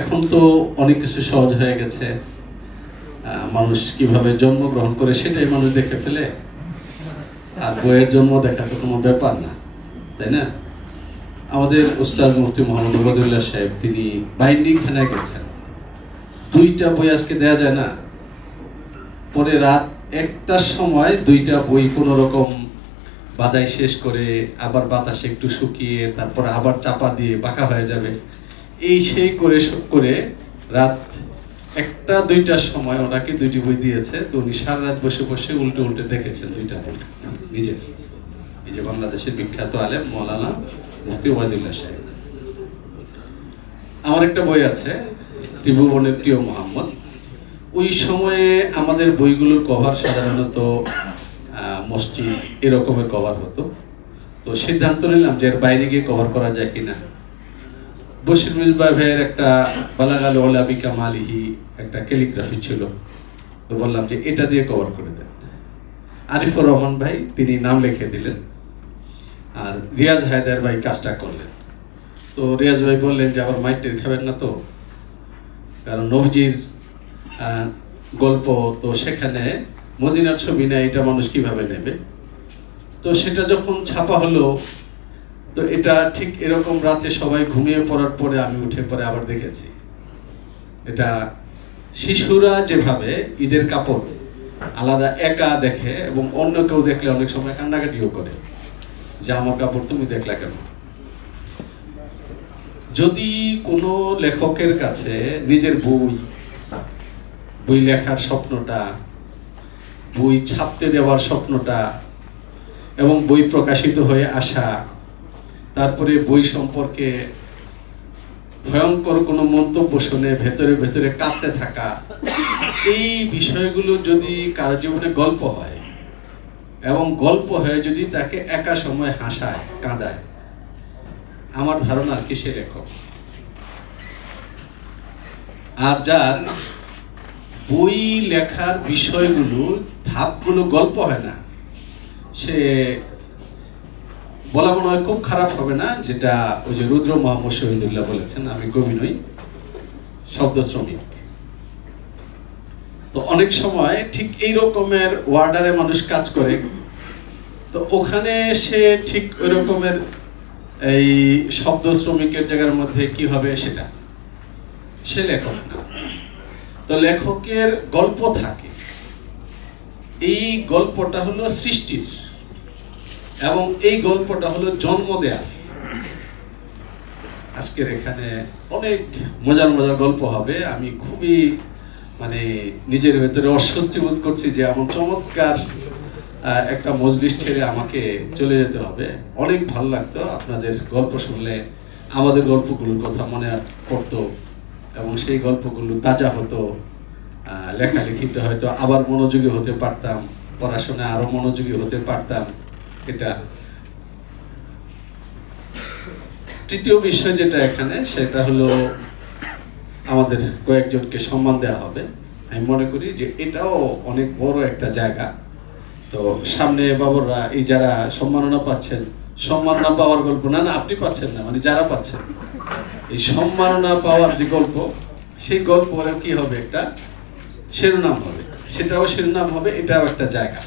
এখন তো অনেক কিছু সহজ হয়ে গেছে, মানুষ কিভাবে জন্মগ্রহণ করে সেটাই মানুষ দেখে ফেলে, আর বইয়ের জন্ম দেখা তো কোনো ব্যাপার না, তাই না? আমাদের উস্তাদ মুফতি মোহাম্মদ ওবায়দুল্লাহ সাহেব তিনি বাইন্ডিং খানায় গেছেন, 2টা বই আজকে দেয়া যায় না, পরে রাত 1টার সময় 2টা বই কোন রকম বাদাই শেষ করে আবার বাতাসে একটু শুকিয়ে তারপর আবার চাপা দিয়ে বাঁকা হয়ে যাবে, এই সেই করে রাত 1টা 2টার সময় ওনাকে 2টি বই দিয়েছে। তো উনি সারা রাত বসে বসে উল্টে উল্টে দেখেছেন 2টা বই নিজে। এই যে বাংলাদেশের বিখ্যাত আলেম মৌলানা মুফতি ওবায়দুল্লাহ সাহেব। আমার একটা বই আছে ত্রিভুবনের প্রিয় মোহাম্মদ। ওই সময়ে আমাদের বইগুলোর কভার সাধারণত মসজিদ এরকমের কভার হতো। তো সিদ্ধান্ত নিলাম যে এর বাইরে গিয়ে কভার করা যায় কিনা। বশির মিসবাহ ভাইয়ের একটা বালাগাল ওলা বিকামালিহি একটা ক্যালিগ্রাফি ছিল, তো বললাম যে এটা দিয়ে কভার করে দেন। আরিফুর রহমান ভাই তিনি নাম লিখে দিলেন, আর রিয়াজ হায়দার ভাই কাজটা করলেন। তো রিয়াজ ভাই বললেন যে আবার মাইটের খাবেন না তো, কারণ নবজির গল্প, তো সেখানে মদিনার ছবি না, এটা মানুষ কিভাবে নেবে। তো সেটা যখন ছাপা হলো, তো এটা ঠিক এরকম রাতে সবাই ঘুমিয়ে পড়ার পরে আমি উঠে পরে আবার দেখেছি। এটা শিশুরা যেভাবে ঈদের কাপড় আলাদা একা দেখে এবং অন্য কেউ দেখলে অনেক সময় কান্নাকাটিও করে যে আমার কাপড় তুমি দেখলা কেন। যদি কোনো লেখকের কাছে নিজের বই লেখার স্বপ্নটা, বই ছাপতে দেওয়ার স্বপ্নটা এবং বই প্রকাশিত হয়ে আসা, তারপরে বই সম্পর্কে ভয়ঙ্কর কোনো মন্তব্য শুনে ভেতরে ভেতরে কাঁদতে থাকা, এই বিষয়গুলো যদি কারো জীবনে গল্প হয় এবং গল্প হয়ে যদি তাকে একা সময় হাসায় কাঁদায়, আমার ধারণা আর কি সে লেখক। আর যার বই লেখার বিষয়গুলো ধাপগুলো গল্প হয় না, সে বলা মনে হয় খুব খারাপ হবে না, যেটা ওই যে রুদ্র মোহাম্মদ শহীদুল্লাহ বলেছেন, আমি কবি নই, শব্দ শ্রমিক। তো অনেক সময় ঠিক এই রকমের ওয়ার্ডারে মানুষ কাজ করে, তো ওখানে সে ঠিক ওই রকমের এই শব্দ শ্রমিকের জায়গার মধ্যে কি হবে সেটা সে লেখক না। তো লেখকের গল্প থাকে, এই গল্পটা হলো সৃষ্টির এবং এই গল্পটা হলো জন্ম দেয়া। আজকের এখানে অনেক মজার মজার গল্প হবে। আমি খুবই নিজের ভেতরে অস্বস্তি বোধ করছি যে এমন চমৎকার একটা মজলিস ছেড়ে আমাকে চলে যেতে হবে। অনেক ভালো লাগতো আপনাদের গল্প শুনলে, আমাদের গল্পগুলোর কথা মনে পড়তো এবং সেই গল্পগুলো তাজা হতো, লেখালেখিতে হয়তো আবার মনোযোগী হতে পারতাম, পড়াশোনায় আরো মনোযোগী হতে পারতাম। এটা তৃতীয় বিষয় যেটা এখানে, সেটা হলো আমাদের কয়েকজনকে সম্মান দেওয়া হবে। আমি মনে করি যে এটাও অনেক বড় একটা জায়গা। তো সামনে বাবররা এই যারা সম্মাননা পাচ্ছেন, সম্মাননা পাওয়ার গল্প না, আপনি পাচ্ছেন না, যারা পাচ্ছেন এই সম্মাননা পাওয়ার যে গল্প, সেই গল্প কি হবে, একটা শিরোনাম হবে, সেটাও শিরোনাম হবে, এটাও একটা জায়গা।